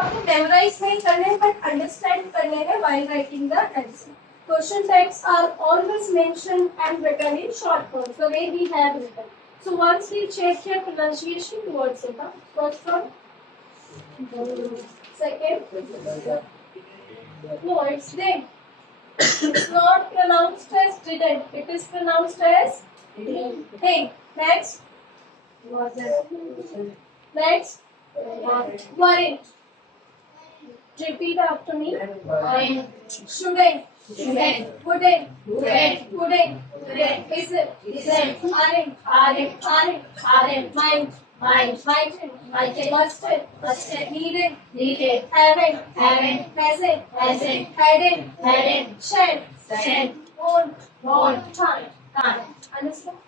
आपको मेमोराइज नहीं करने हैं बट अंडरस्टैंड करने हैं while writing the answer. Question types are always mentioned and written in short form, the way we have written. So once we check your pronunciation towards it, first one, second, no, it's did. It's not pronounced as didn't. It is pronounced as did. Next, next, weren't. Repeat after me. Shouldn't. Wouldn't. Isn't. Aren't. Mightn't. Mustn't. Needn't. Haven't. Hasn't. Hadn't. Shan't. Won't. Can't. Understand?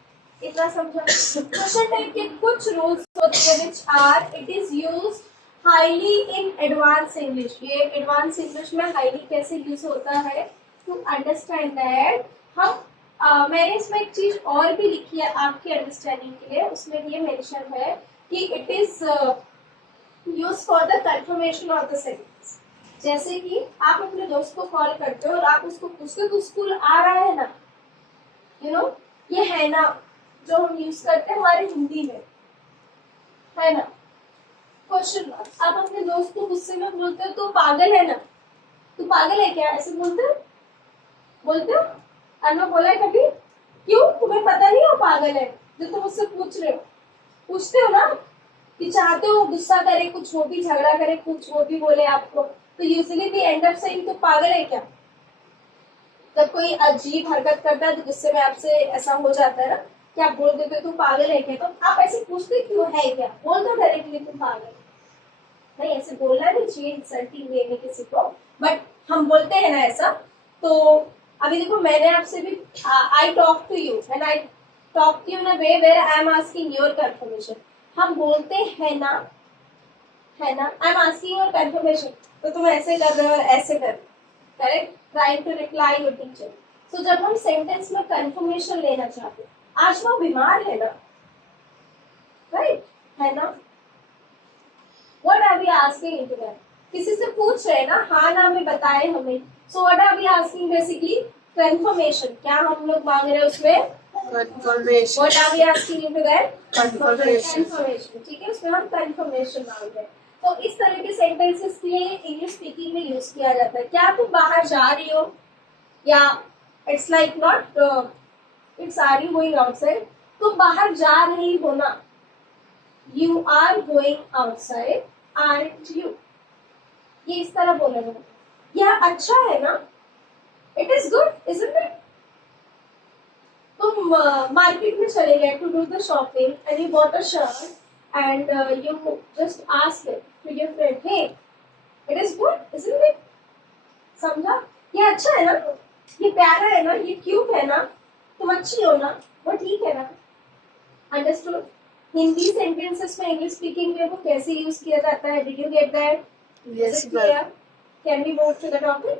इतना समझा. Question type के कुछ rules होते हैं which are it is used highly in advanced English. ये advanced English में highly कैसे use होता है to understand that. हम मैंने इसमें एक चीज और भी लिखी है आपके अंडरस्टैंडिंग के लिए. उसमें ये मेंशन है कि it is used for the confirmation of the sentence. जैसे कि आप अपने दोस्त को कॉल करते हो और आप उसको पूछते हो तो स्कूल आ रहा है ना, you know, ये है ना जो हम यूज करते हैं हमारे हिंदी में, है ना. Question mark. आप अपने दोस्त को गुस्से में बोलते हो तो पागल है ना, तू पागल है क्या, ऐसे बोलते हो. अनु बोला है कभी, क्यों तुम्हें पता नहीं हो पागल है जो तुम मुझसे पूछते हो ना कि चाहते हो गुस्सा करे, कुछ वो भी झगड़ा करे, कुछ वो भी बोले आपको, तो यूजुअली भी एंड अप सेइंग तो पागल है क्या. जब कोई अजीब हरकत करता है तो गुस्से में आपसे ऐसा हो जाता है ना कि आप बोल देते हो तुम पागल है क्या, तो आप ऐसे पूछते क्यों है क्या, बोल दो डायरेक्टली तुम पागल. नहीं, ऐसे बोलना नहीं चाहिए इंसल्टिंग वे में किसी को, बट हम बोलते हैं ना ऐसा. तो अभी देखो मैंने आपसे भी I talk to you and I talk to you in a way where I am asking your confirmation. हम बोलते हैं ना, I am asking your confirmation, तो तुम ऐसे कर रहे हो और ऐसे कर रहे हो, correct, trying to reply your teacher. So जब हम सेंटेंस में कंफर्मेशन लेना चाहते हैं, आज वो बीमार है ना, राइट, है ना. What are we asking into that? किसी से पूछ रहे हैं ना, हाँ ना में बताए हमें. So what are we asking basically? Confirmation. क्या हम लोग मांग रहे हैं उसमें? Confirmation. What are we asking into that? Confirmation. ठीक है, उसमें हम confirmation मांग रहे हैं. तो इस तरह के sentences के लिए इंग्लिश स्पीकिंग में यूज किया जाता है. क्या तुम बाहर जा रही हो, या it's like not it's are you going outside. तुम बाहर जा रही हो ना, you are going outside, aren't you. ये इस तरह बोला जाता है. यह अच्छा है ना, it is good, isn't it. तुम मार्केट में चले गए to do the shopping and you bought a shirt and you just ask it to your friend, hey, it is good, isn't it. समझा, ये अच्छा है ना, ये प्यारा है ना, ये क्यूट है ना, तुम अच्छी हो ना, वो ठीक है ना. अंडरस्टूड. हिंदी सेंटेंसेस में इंग्लिश स्पीकिंग में वो कैसे यूज किया जाता है, did you get that. Yes ma'am. Can we move to the topic.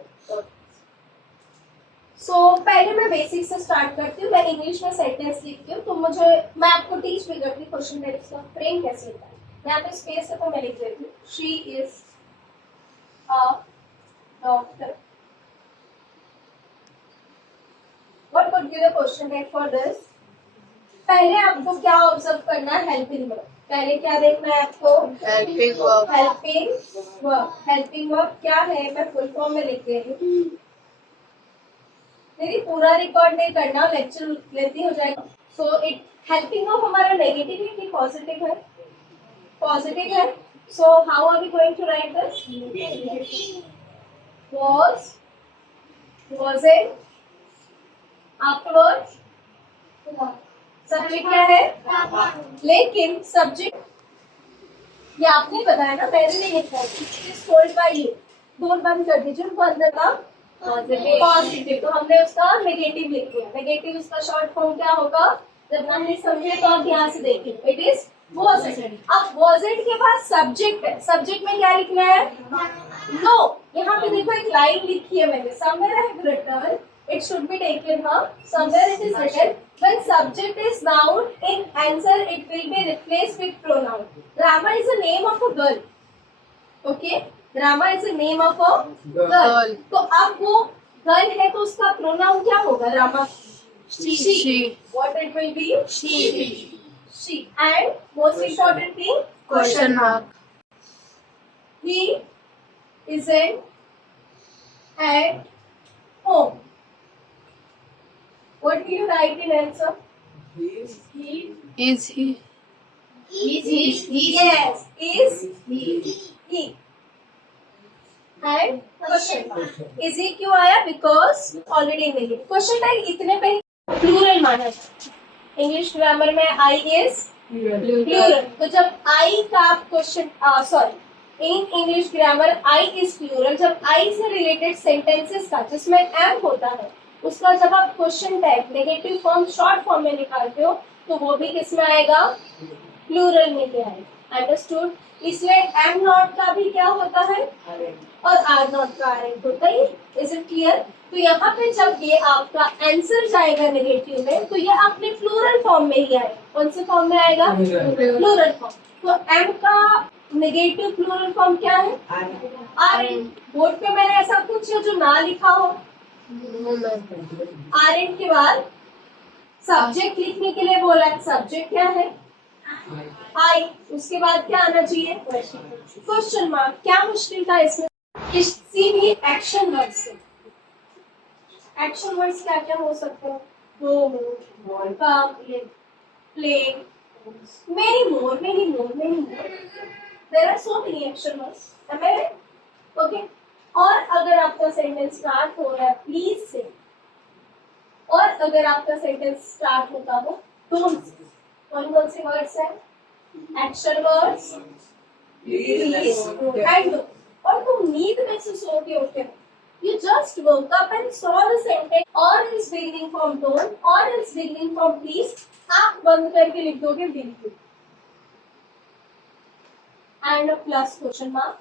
So पहले मैं बेसिक से स्टार्ट करती हूँ. मैं इंग्लिश में सेंटेंस लिखती हूँ, तो मैं आपको टीच भी करती हूँ क्वेश्चन टाइप्स का फ्रेम कैसे होता है. यहाँ पे स्पेस है तो मैं लिख देती हूँ, she is a doctor. What would be the question type for this. पहले आपको क्या ऑब्जर्व करना है, हेल्पिंग वर्ब. पहले क्या देखना है आपको, हेल्पिंग वर्ब. हेल्पिंग वर्ब क्या है, मैं फुल फॉर्म में लिख रही हूँ. मेरी पूरा रिकॉर्ड नहीं करना, लेक्चर लेती हो जाएगा. सो इट हेल्पिंग वर्ब हमारा नेगेटिव है कि पॉजिटिव है, पॉजिटिव है. So how are we going to write this. was it, afterwards. Subject क्या है, लेकिन सब्जेक्ट ये आपने बताया ना, मैंने नहीं लिखा है. Told by you. डोर बंद कर दीजिए, उनको अंदर का पॉजिटिव, तो हमने उसका नेगेटिव लिख दिया. नेगेटिव उसका शॉर्ट फॉर्म क्या होगा, जब हम नहीं समझे तो आप ध्यान से देखिए. It is was it. अब was it के बाद सब्जेक्ट है, सब्जेक्ट में क्या लिखना है, नो. यहाँ पे देखो एक लाइन लिखी है मैंने, somewhere I have written, it should be taken huh? Somewhere it is written, when subject is noun in answer it will be replaced with pronoun. Rama is the name of a girl. Okay, Rama is the name of a girl. तो अब वो girl है तो उसका pronoun क्या होगा Rama? She. What it will be? She. She. And most important thing, Question mark. he isn't at home. What will you write in answer? Is he? Yes, is he. And question. Is he क्यों आया? Because already negative. Question tag इतने पे plural माना जाता है। English grammar में I is plural. तो जब I का आप question sorry in English grammar I is plural, जब I से रिलेटेड सेंटेंसेस का जिसमें am होता है उसका जब आप question tag negative form short form में निकालते हो तो वो भी किसमें आएगा? प्लूरल में ही आएगा। अंडरस्टूड? इसलिए एम नॉट का भी क्या होता है और आर नॉट का आर होता है। Is it clear? तो यहाँ पे जब ये आपका आंसर जाएगा नेगेटिव में तो ये अपने प्लूरल फॉर्म में ही आएगा। कौन से फॉर्म में आएगा? Plural form. तो एम का नेगेटिव प्लूरल फॉर्म क्या है? Are N. बोर्ड पे मैंने ऐसा कुछ है जो ना लिखा हो? आर एन के बाद सब्जेक्ट लिखने के लिए बोला है। सब्जेक्ट क्या है? आई। उसके बाद क्या आना चाहिए? Question mark. क्या मुश्किल था इसमें? किसी भी एक्शन वर्ड से। एक्शन वर्ड्स क्या क्या हो सकते हैं? गो, कम, play, many more. There are so many action words. Am I right? Okay. और अगर आपका सेंटेंस स्टार्ट हो रहा है प्लीज से, और अगर आपका सेंटेंस स्टार्ट होता हो डोंट से, कौन से वर्ड्स हैं? Action words and. और तुम नींद में से सो के उठे हो, you just woke up and saw the sentence or is beginning from don't or is beginning from please, आँख बंद करके लिख दोगे बिल्कुल एंड प्लस क्वेश्चन मार्क।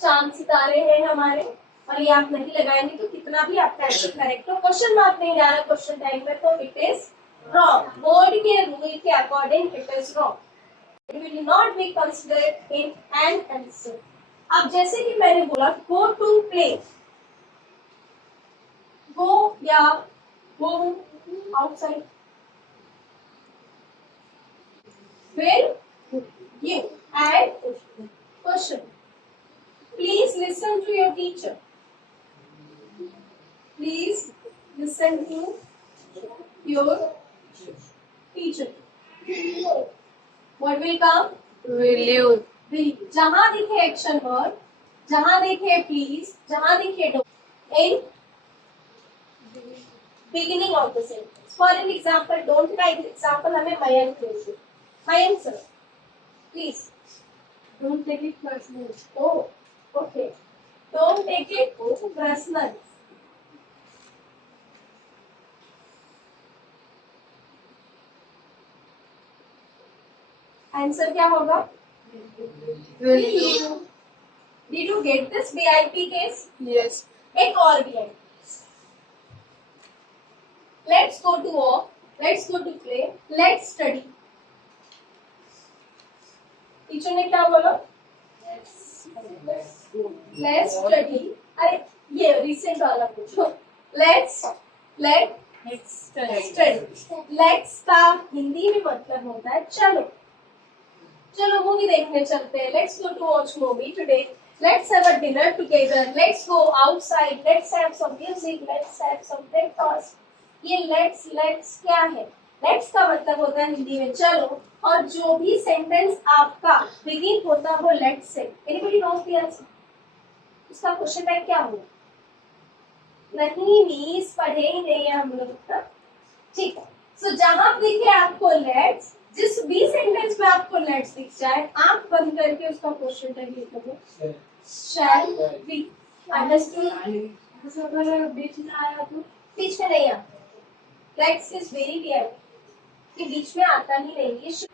चांद सितारे हैं हमारे और ये आप नहीं लगाएंगे तो कितना भी आपका आंसर करेक्ट हो, क्वेश्चन मार्क नहीं जा रहा क्वेश्चन टाइम में तो इट इज रॉन्ग। बोर्ड के रूल के according it is wrong, it will not be considered in an answer. अब जैसे कि मैंने बोला गो टू प्ले, गो या go outside, will you add question? Please listen to your teacher. Please listen to your teacher. What will come? Will you? Will. जहाँ दिखे action word, जहाँ दिखे प्लीज, जहाँ दिखे dough, in beginning of the sentence. For an example, don't write example हमें मयंक दे। Mayank sir, please. Don't take it personal. Oh, okay. Don't take it personal. Answer क्या होगा? Will you? Did you get this BIP case? Yes. एक और भी है. Let's go to walk. Let's go to play. Let's study. Teacher ने क्या बोला? Let's study. अरे ये रिसेंट वाला पूछो। Let's study. Let's का हिंदी में मतलब होता है चलो। चलो मूवी देखने चलते हैं। Let's go to watch movie today. Let's have a dinner together. Let's go outside. Let's have some music. Let's have some breakfast. ये let's क्या है? Let's का मतलब होता है हिंदी में चलो, और जो भी सेंटेंस आपका बिगिन होता हो let's say, anybody knows the answer? उसका क्वेश्चन टैग क्या होगा? नहीं मीस पढ़े ही नहीं है हम लोग तक, ठीक है। सो जहां दिखे आपको लेट्स, जिस भी सेंटेंस में आपको लेट्स दिख जाए, आंख बंद करके उसका क्वेश्चन टैग लिखोगे शैल बी। अंडरस्टूड? अगर बीच में आया तो बीच में नहीं आता। लेट्स इज वेरी क्लियर कि बीच में आता ही नहीं। ये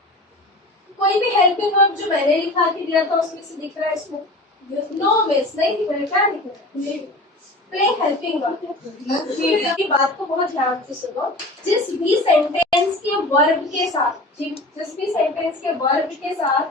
कोई भी हेल्पिंग वर्ब जो मैंने लिखा के दिया था उसमें से दिख रहा है इसमें? नो मिस नहीं दिख रहा है। क्या दिख रहा है? प्ले हेल्पिंग वर्ब की बात को बहुत ध्यान से सुनो। जिस भी सेंटेंस के वर्ब के साथ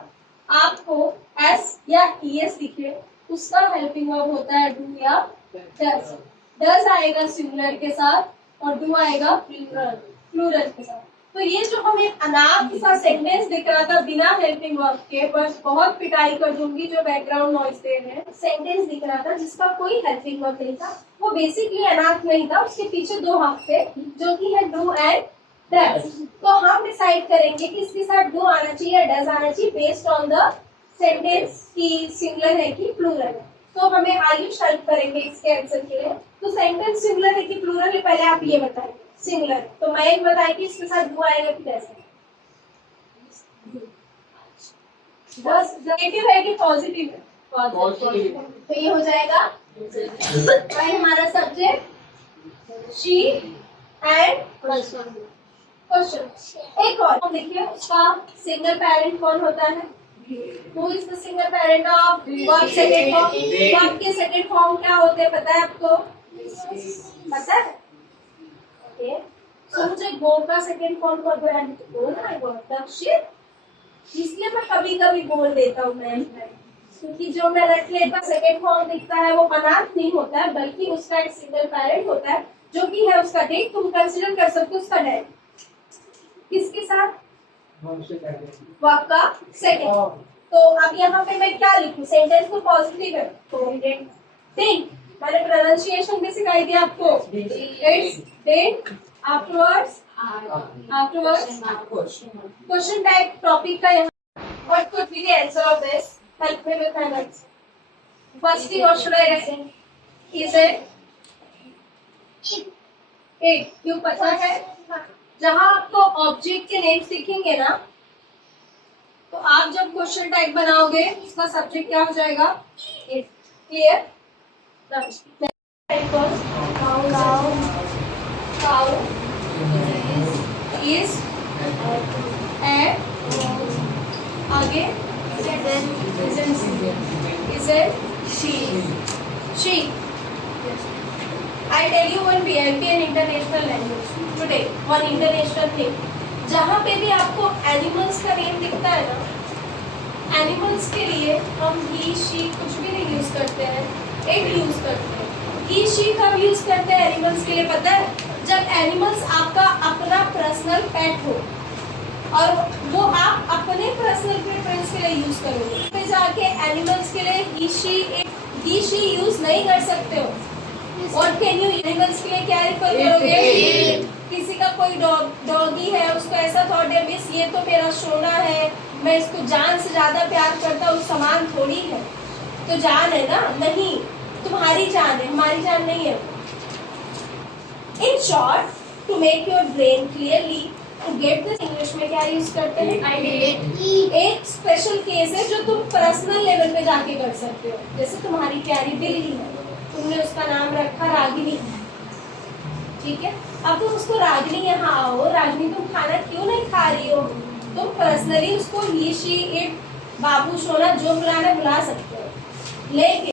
आपको एस या ईएस दिखे उसका हेल्पिंग वर्ब होता है डू या डज। डज आएगा सिंगुलर के साथ और डू आएगा प्लूरल के साथ। तो ये जो हमें अनाथ सा सेंटेंस दिख रहा था बिना हेल्पिंग वर्ब के, बस बहुत पिटाई कर दूंगी जो बैकग्राउंड नॉइज दे रहे हैं, सेंटेंस दिख रहा था जिसका कोई हेल्पिंग वर्ब नहीं था, वो बेसिकली अनाथ नहीं था, उसके पीछे दो हाथ थे जो कि है डू एंड डज। तो हम डिसाइड करेंगे कि इसके साथ डू आना चाहिए या डज आना चाहिए बेस्ड ऑन द सेंटेंस की सिंगुलर है कि प्लूरल है। तो हमें आयुष हेल्प करेंगे इसके आंसर के लिए। तो सेंटेंस सिंगुलर है कि प्लूरल है पहले आप ये बताएंगे। सिंगुलर तो मैं एक बताएं कि इसके साथ डू आएगा कि डज। बस नेगेटिव है कि पॉजिटिव है? पॉजिटिव। तो ये हो जाएगा भाई हमारा सब्जेक्ट शी एंड क्वेश्चन। एक और देखिए उसका सिंगल पेरेंट कौन होता है? Who is the single parent of verb second form? Verb के second form क्या होते हैं पता है आपको? पता है? Okay. So मुझे go का second form कौन बोला? go ना go दक्षिण। इसलिए मैं कभी कभी बोल देता हूँ मैम, क्योंकि जो मैं रट लेता सेकेंड फॉर्म दिखता है वो अनाथ नहीं होता है बल्कि उसका एक सिंगल पेरेंट होता है जो कि है उसका डैड। तुम कंसिडर कर सकते हो उसका डैड किसके साथ? वर्ब का सेकेंड। तो अब यहाँ पे मैं क्या लिखूं? सेंटेंस तो पॉजिटिव है तो डिड। मैंने प्रोनाउंसिएशन भी सिखाई थी आपको। It's did afterwards question type topic का यहाँ what could be the answer of this? Help me with answer. First thing what should I right? Is it क्यों पता है? जहां आपको ऑब्जेक्ट के नेम्स दिखेंगे ना तो आप जब क्वेश्चन टाइप बनाओगे उसका सब्जेक्ट क्या हो जाएगा? इट। क्लियर? इज एट आगे is she. I tell you one PLP and international language today on international thing. जहाँ पे भी आपको एनिमल्स का नेम दिखता है ना, एनिमल्स के लिए हम ही शी कुछ भी नहीं यूज करते हैं, इट यूज करते हैं। ही शी कब यूज करते हैं एनिमल्स के लिए पता है? जब एनिमल्स आपका अपना पर्सनल पेट हो और वो आप अपने पर्सनल प्रेफरेंस के लिए यूज करोगे। पे जाके एनिमल्स के लिए ही शी यूज नहीं कर सकते हो। और कैन यू एनिमल्स के लिए क्या रेफर करोगे? किसी का कोई डॉगी है उसको ऐसा थॉट है मिस ये तो मेरा सोना है, मैं इसको जान से ज्यादा प्यार करता हूँ, समान थोड़ी है। तो जान है ना? नहीं, तुम्हारी जान है, हमारी जान नहीं है। In short to make your brain clearly to get this English में क्या यूज करते हैं? I did. एक स्पेशल केस है जो तुम पर्सनल लेवल पे जाके कर सकते हो। जैसे तुम्हारी प्यारी बिल्ली है, तुमने उसका नाम रखा रागिनी, ठीक है? अब तुम उसको रागिनी यहाँ आओ, रागिनी तुम खाना क्यों नहीं खा रही हो? तुम पर्सनली उसको ही शी इट बाबू सोना जो बुलाना बुला सकते हो, लेकिन